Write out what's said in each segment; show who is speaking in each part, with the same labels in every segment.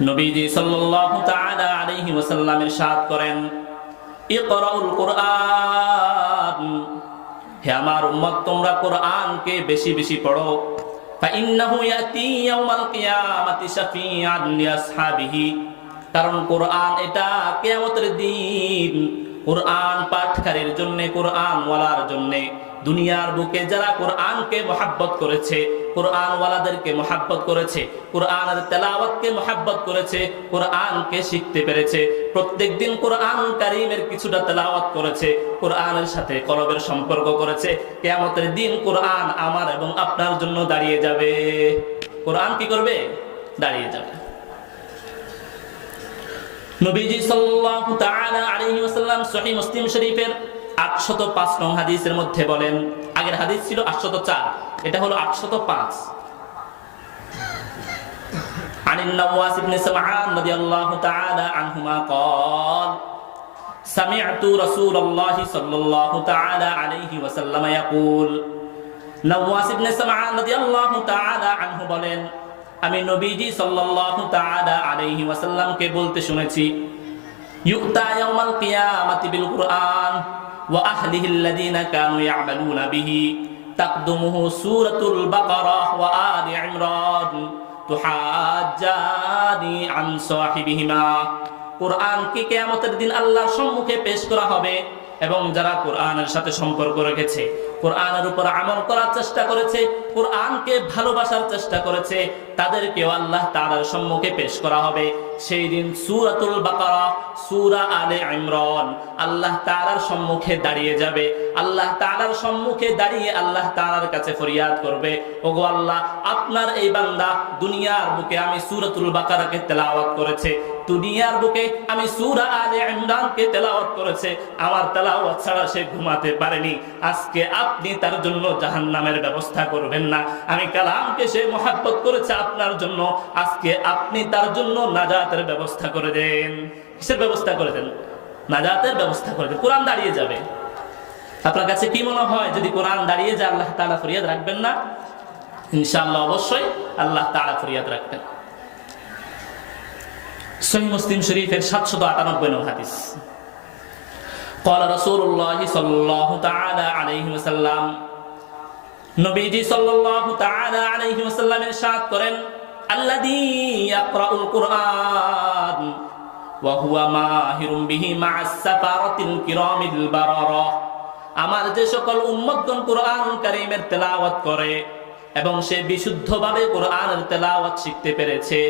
Speaker 1: নবীজি সাল্লাল্লাহু তাআলা আলাইহি ওয়াসাল্লাম ইরশাদ করেন, ইকরাউল কুরআন হে আমার উম্মত, তোমরা কোরআনকে বেশি বেশি পড়ো। ফাইন্নাহু ইয়াতি ইয়াউমাল কিয়ামাতি শাফিআন লিআসহাবিহি কারণ কোরআন এটা কিয়ামতের দিন কোরআন পাঠকারীর জন্য কোরআন ওয়ালার জন্য। দুনিয়ার বুকে যারা কোরআনকে মহাব্বত করেছে কোরআন ওয়ালাদেরকে মহাব্বত করেছে, কোরআনের তেলাওয়াতকে মহাব্বত করেছে, কোরআনকে শিখতে পেরেছে। প্রত্যেক দিন কোরআন কারিমের কিছুটা তেলাওয়াত করেছে, কোরআনের সাথে কলবের সম্পর্ক করেছে। কেয়ামতের দিন কোরআন আমার এবং আপনার জন্য দাঁড়িয়ে যাবে। কোরআন কি করবে? দাঁড়িয়ে যাবে। নবীজি সাল্লাল্লাহু তাআলা আলাইহি ওয়াসাল্লাম সহিহ মুসলিম শরীফের 805 নং হাদিসের মধ্যে বলেন আগের হাদিস ছিল 804 এটা হলো 805 عن النواس بن سمعان رضي الله تعالى عنهما قال سمعت رسول الله صلى الله تعالى عليه وسلم يقول নওয়াস ইবনে সামআন রাদিয়াল্লাহু তাআলা আনহু বলেন আমি নবীজি সাল্লাল্লাহু তাআলা আলাইহি ওয়াসাল্লামকে বলতে শুনেছি ইউতা ইয়াউমাল কিয়ামাতি বিল কুরআন ওয়া আহলিহি আল্লাযীনা কানু ইয়ামালুনা বিহি, তাকদুমুহু সূরাতুল বাকারা ওয়া আলি ইমরান, তুহাজ্জানি আন সাহিবিহিমা। কোরআনকে কিয়ামতের দিন আল্লাহর সম্মুখে পেশ করা হবে এবং যারা কোরআনের সাথে সম্পর্ক রেখেছে কোরআনের উপর আমল করার চেষ্টা করেছে, কোরআনকে ভালোবাসার চেষ্টা করেছে, তাদেরকেও আল্লাহ তার সম্মুখে পেশ করা হবে। সেই দিন সূরাতুল বাকারা, সূরা আলে ইমরান, আল্লাহ তাআলার সম্মুখে দাঁড়িয়ে যাবে। আল্লাহ তাআলার সম্মুখে দাঁড়িয়ে আল্লাহ তাআলার কাছে ফরিয়াদ করবে। ওগো আল্লাহ, আপনার এই বান্দা দুনিয়ার বুকে আমি সূরাতুল বাকারাকে তেলাওয়াত করেছে। দুনিয়ার বুকে আমি সূরা আলে ইমরানকে তেলাওয়াত করেছে। আমার তেলাওয়াত ছাড়া সে ঘুমাতে পারেনি। আজকে আপনি তার জন্য জাহান্নামের ব্যবস্থা করবেন না। আমি কালামকে সে মহাব্বত করেছে আপনার জন্য। আজকে আপনি তার জন্য নাজাতের ব্যবস্থা করে দেন কিসের ব্যবস্থা করে দেন নাজাতের ব্যবস্থা করে দেন কোরআন দাঁড়িয়ে যাবে আপনার কাছে কি মনে হয় যদি কোরআন দাঁড়িয়ে যায় আল্লাহ তাআলা ফরিয়াদ রাখবেন না ইনশাআল্লাহ অবশ্যই আল্লাহ তাআলা ফরিয়াদ রাখবেন সহি মুসলিম শরীফের সাতশত আটানব্বই নং হাদিস قال رسول الله صلى الله تعالى عليه وسلم নবীজি সাল্লাল্লাহু তাআলা আলাইহি ওয়াসাল্লাম ইরশাদ করেন আমার যে সকল উম্মতগণ কোরআন কারীমের তেলাওয়াত করে এবং সে বিশুদ্ধভাবে কোরআনের তেলাওয়াত শিখতে পেরেছে,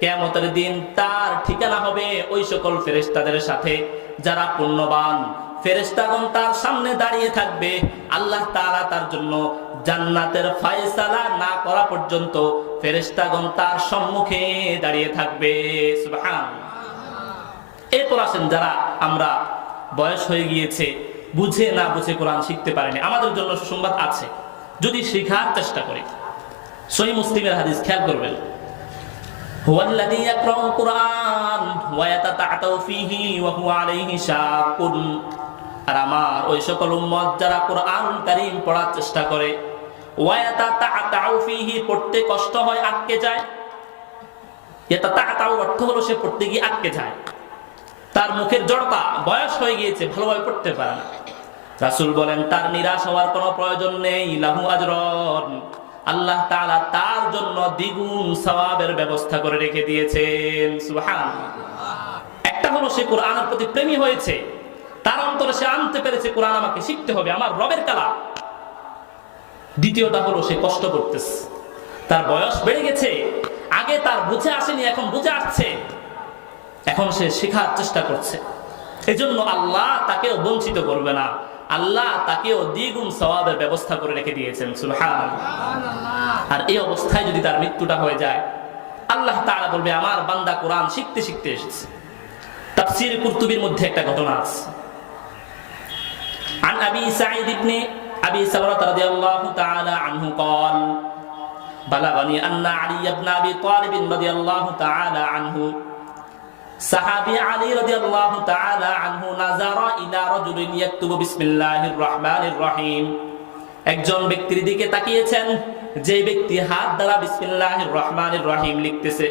Speaker 1: কেয়ামতের দিন তার ঠিকানা হবে ওই সকল ফেরেশতাদের সাথে যারা পুণ্যবান। ফেরেশতাগণ তার সামনে দাঁড়িয়ে থাকবে, আল্লাহ তাআলা তার জন্য জান্নাতের ফয়সালা না করা পর্যন্ত ফেরেস্তাগণ তার সম্মুখে দাঁড়িয়ে থাকবে। এরপর আসেন যারা আমরা বয়স হয়ে গিয়েছে, বুঝে না বুঝে কোরআন শিখতে পারেনি, আমাদের জন্য সুসংবাদ আছে। যদি শেখার চেষ্টা করি। সহি মুসলিমের হাদিস খেয়াল করবেন। আমার ওই সকল উম্মত যারা কোরআন কারিম পড়ার চেষ্টা করে ওয়ায়াতা ফীহি পড়তে কষ্ট হয়, আটকে যায়। অর্থ হলো সে পড়তে গিয়ে আটকে যায়। তার মুখের জড়তা বয়স হয়ে গিয়েছে, ভালোভাবে পড়তে পারে না। রাসূল বলেন, তার নিরাশ হওয়ার কোনো প্রয়োজন নেই, লাহু আজরন। আল্লাহ তার জন্য দ্বিগুণ ব্যবস্থা করে রেখে দিয়েছেন। সুবহান একটা হলো সে কোরআনের প্রতি প্রেমী হয়েছে, তার অন্তরে সে আনতে পেরেছে, কোরআন আমাকে শিখতে হবে, আমার রবের কালা দ্বিতীয়টা হলো সে কষ্ট করতেছে তার বয়স বেড়ে গেছে আগে তার বুঝে আসেনি এখন বুঝে আসছে এখন সে শেখার চেষ্টা করছে এজন্য আল্লাহ তাকেও বঞ্চিত করবে না আল্লাহ তাকেও দ্বিগুণ সওয়াবের ব্যবস্থা করে রেখে দিয়েছেন সুবহান আর এই অবস্থায় যদি তার মৃত্যুটা হয়ে যায় আল্লাহ তাআলা বলবে আমার বান্দা কোরআন শিখতে শিখতে এসেছে তাফসীর কুরতুবির মধ্যে একটা ঘটনা আছে عن أبي سعيد بن أبي سلمة رضي الله تعالى عنه قال بلغني أن علي بن أبي طالب رضي الله تعالى عنه সাহাবী আলী রাদিয়াল্লাহু তাআলা আনহু নাজারা ইলা রাজুলিন ইয়াকতুবু বিসমিল্লাহির রহমানির রহিম একজন ব্যক্তির দিকে তাকিয়েছেন যে ব্যক্তি হাত দ্বারা বিসমিল্লাহির রহমানির রহিম লিখতেছে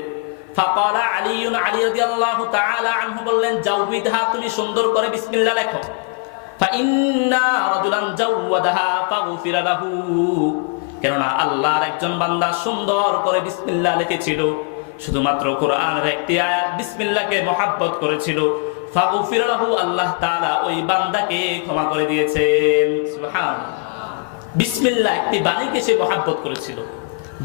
Speaker 1: ফাকালা আলিউন আলী রাদিয়াল্লাহু তাআলা আনহু বললেন জাউবিদহা তুমি সুন্দর করে বিসমিল্লাহ লেখো কেননা আল্লাহর একজন বান্দা সুন্দর করে বিসমিল্লাহ লিখেছিল, শুধুমাত্র কোরআনের একটি আয়াত বিসমিল্লাহকে মহাব্বত করেছিল। আল্লাহ ওই বান্দাকে ক্ষমা করে দিয়েছেন। একটি করেছিল।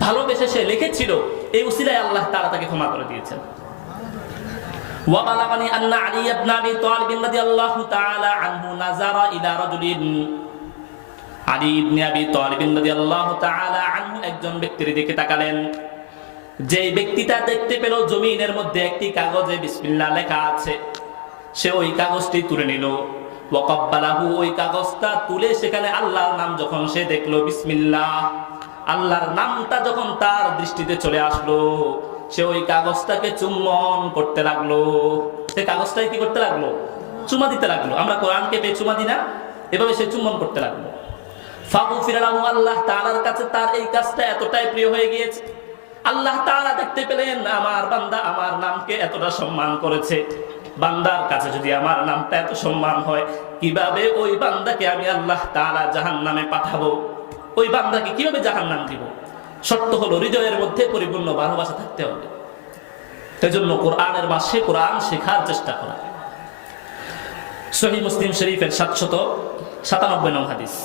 Speaker 1: ভালোবেসে সে লিখেছিল, এই উসিলায় আল্লাহ তাআলা তাকে ক্ষমা করে দিয়েছেন। وبلغني أن علي بن أبي طالب رضي الله تعالى عنه نظر إلى رجل আলী ইবনে আবি তালিব রাদিয়াল্লাহু তাআলা আনহু একজন ব্যক্তির দিকে তাকালেন যে ব্যক্তিটা দেখতে পেল জমিনের মধ্যে একটি কাগজে বিসমিল্লাহ লেখা আছে সে ওই কাগজটি তুলে নিল ওয়াকাব্বালাহু ওই কাগজটা তুলে সেখানে আল্লাহর নাম যখন সে দেখলো বিসমিল্লাহ আল্লাহর নামটা যখন তার দৃষ্টিতে চলে আসলো সে ওই কাগজটাকে চুম্বন করতে লাগল। সে কাগজটাকে কি করতে লাগল? চুমা দিতে লাগল। আমরা কোরআনকে পেয়ে চুমা দিই না? এভাবে সে চুম্বন করতে লাগল। আল্লাহ কাছে তার এই কাজটা এতটাই প্রিয় হয়ে গিয়েছে। আল্লাহ দেখতে পেলেন, আমার বান্দা আমার নামকে এতটা সম্মান করেছে। বান্দার কাছে যদি আমার নামটা এত সম্মান হয়, কীভাবে ওই বান্দাকে আমি আল্লাহ তাআলা জাহান্নামে পাঠাবো? ওই বান্দাকে কীভাবে জাহান নাম দিব? শর্ত হলো হৃদয়ের মধ্যে পরিপূর্ণ ভালোবাসা থাকতে হবে সেই জন্য কোরআনের মাসে কোরআন শেখার চেষ্টা করা সহি মুসলিম শরীফের সাতশত সাতানব্বই নং হাদিস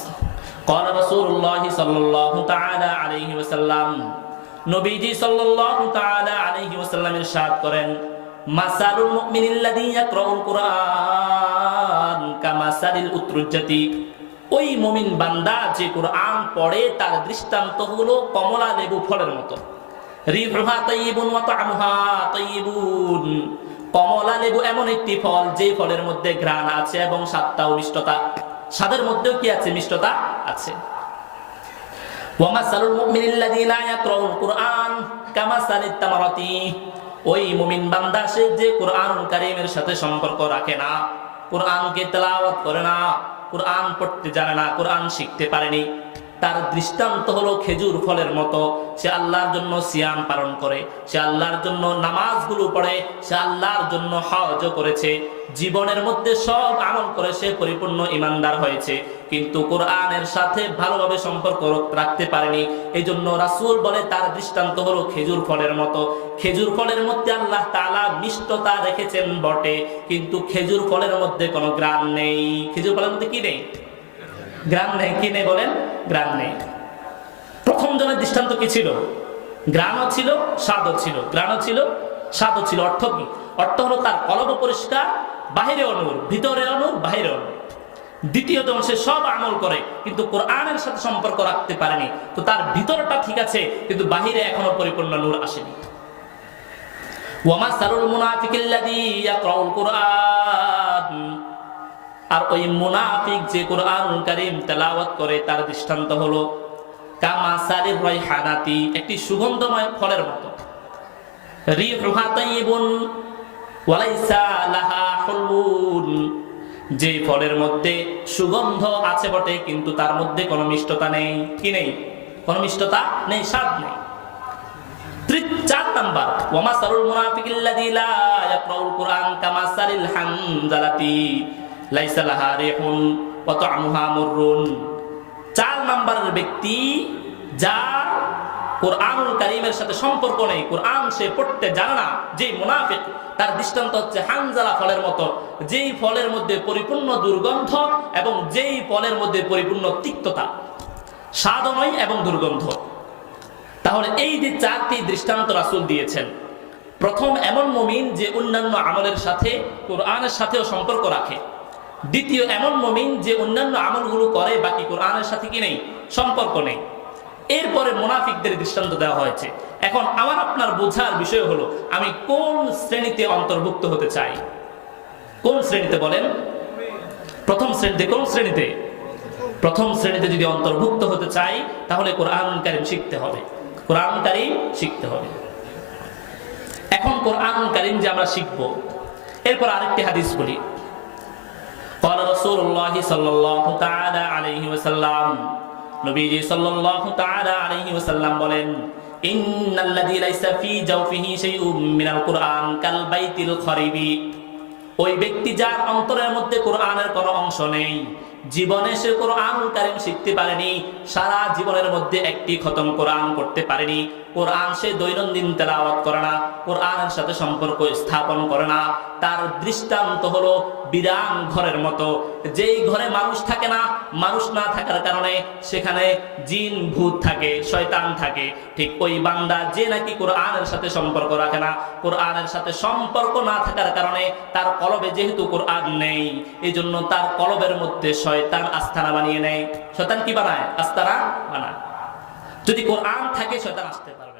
Speaker 1: قال رسول الله صلى الله تعالى عليه وسلم নবীজি সাল্লাল্লাহু তাআলা আলাইহি ওয়াসাল্লাম ইরশাদ করেন মাসালুল মুমিনিল্লাযী ইয়াকরাউল কুরআন কামাসালিল উতরুজ্জাতি ওই মুমিন বান্দা যে কোরআন পড়ে তার দৃষ্টান্ত হলো কমলা লেবু ফলের মতো। কমলা লেবু এমন একটি ফল যে ফলের মধ্যে ঘ্রাণ আছে এবং স্বাদটাও মিষ্টতা। স্বাদের মধ্যেও কি আছে মিষ্টতা? আছে। কুরআন ওই মুমিন বান্দা, সে যে কোরআনুল কারীমের সাথে সম্পর্ক রাখে না, কোরআনকে তেলাওয়াত করে না, কোরআন পড়তে জানে না, কোরআন শিখতে পারেনি তার দৃষ্টান্ত হলো খেজুর ফলের মতো। সে আল্লাহর জন্য সিয়াম পালন করে, সে আল্লাহর জন্য নামাজগুলো পড়ে, সে আল্লাহর জন্য হজ করেছে। জীবনের মধ্যে সব আমল করে সে পরিপূর্ণ ইমানদার হয়েছে। কিন্তু কোরআনের সাথে ভালোভাবে সম্পর্ক রাখতে পারেনি। এই জন্য রাসুল বলে, তার দৃষ্টান্ত হলো খেজুর ফলের মতো। খেজুর ফলের মধ্যে আল্লাহ তালা মিষ্টতা রেখেছেন বটে, কিন্তু খেজুর ফলের মধ্যে কোনো গ্রাম নেই। খেজুর ফলের মধ্যে কি নেই? গ্রাম নেই। কি নেই বলেন? গ্রাম নেই। প্রথম জনের দৃষ্টান্ত কি ছিল? গ্রামও ছিল, স্বাদও ছিল। গ্রামও ছিল, স্বাদও ছিল। অর্থ কি? অর্থ হলো তার কলব পরিষ্কার, বাহিরে অনুর, ভিতরে অনুর, বাহিরে অনুর। দ্বিতীয়ত সে সব আমল করে, কিন্তু কোরআনের সাথে সম্পর্ক রাখতে পারেনি। তো তার ভিতরটা ঠিক আছে, কিন্তু বাহিরে এখনও পরিপূর্ণ নূর আসেনি। ওয়ামা সারুল মুনাফিকিল্লাযী ইয়াকরাউল কুরআন। আর ওই মুনাফিক যে কোরআন কারীম তেলাওয়াত করে, তার দৃষ্টান্ত হলো কামা সারির রাইহানাতি একটি সুগন্ধময় ফলের মতো। রিহুহা তাইয়িবুন ওয়ালাইসা লাহা যে ফলের মধ্যে সুগন্ধ আছে বটে, কিন্তু তার মধ্যে কোনো মিষ্টতা নেই। কি নেই? কোনো মিষ্টতা নেই, স্বাদ নেই। চার নাম্বার ওয়ামাসারুল মুনাফিকিল্লাযী লা ইয়াকরাউল কুরআন কামাসালিল হানজালাতি। লাইসা লাহা রিহুন ওয়া তা'মুহা মুররুন। চার নাম্বারের ব্যক্তি যার কোরআনুল কারীমের সাথে সম্পর্ক নেই, কোরআন সে পড়তে জানে না যে মুনাফিক, তার দৃষ্টান্ত হচ্ছে হানজালা ফলের মতো। যেই ফলের মধ্যে পরিপূর্ণ দুর্গন্ধ এবং যেই ফলের মধ্যে পরিপূর্ণ তিক্ততা। নয় এবং দুর্গন্ধ। তাহলে এই যে চারটি দৃষ্টান্ত রাসূল দিয়েছেন, প্রথম এমন মমিন যে অন্যান্য আমলের সাথে, কোরআনের সাথেও সম্পর্ক রাখে। দ্বিতীয়, এমন মুমিন যে অন্যান্য আমলগুলো করে, বাকি কোরআনের সাথে কি নেই? সম্পর্ক নেই। এরপরে মুনাফিকদের দৃষ্টান্ত দেওয়া হয়েছে। এখন আমার আপনার বোঝার বিষয় হলো, আমি কোন শ্রেণীতে অন্তর্ভুক্ত হতে চাই? কোন শ্রেণীতে বলেন? প্রথম শ্রেণীতে, কোন শ্রেণীতে? প্রথম শ্রেণীতে যদি অন্তর্ভুক্ত হতে চাই, তাহলে কোরআন কারিম শিখতে হবে। কোরআন কারিম শিখতে হবে। এখন কোরআন কারিম যে আমরা শিখব, এরপর আরেকটি হাদিস বলি। রাসূলুল্লাহ সাল্লাল্লাহু তাআলা আলাইহি ওয়াসাল্লাম, নবীজি সাল্লাল্লাহু তাআলা আলাইহি ওয়াসাল্লাম বলেন, ইন্নাল্লাযী লাইসা জাওফিহি শাইউম মিনাল কুরআন কাল বাইতিল ওই ব্যক্তি যার অন্তরের মধ্যে কোরআনের কোনো অংশ নেই, জীবনে সে কোরআন কারিম শিখতে পারেনি, সারা জীবনের মধ্যে একটি খতম কোরআন করতে পারেনি কোরআন সে দৈনন্দিন তেলাওয়াত করে না, কোরআনের সাথে সম্পর্ক স্থাপন করে না। তার দৃষ্টান্ত হলো বিরান ঘরের মতো। যেই ঘরে মানুষ থাকে না, মানুষ না থাকার কারণে সেখানে জিন, ভূত থাকে, শয়তান থাকে। ঠিক ওই বান্দা যে নাকি কোরআনের সাথে সম্পর্ক রাখে না, কোরআনের সাথে সম্পর্ক না থাকার কারণে তার কলবে যেহেতু কোরআন নেই এই জন্য তার কলবের মধ্যে শয়তান আস্থানা বানিয়ে নেয়। শয়তান কি বানায়? আস্তানা বানায়। যদি কোরআন থাকে সেটা আসতে পারে।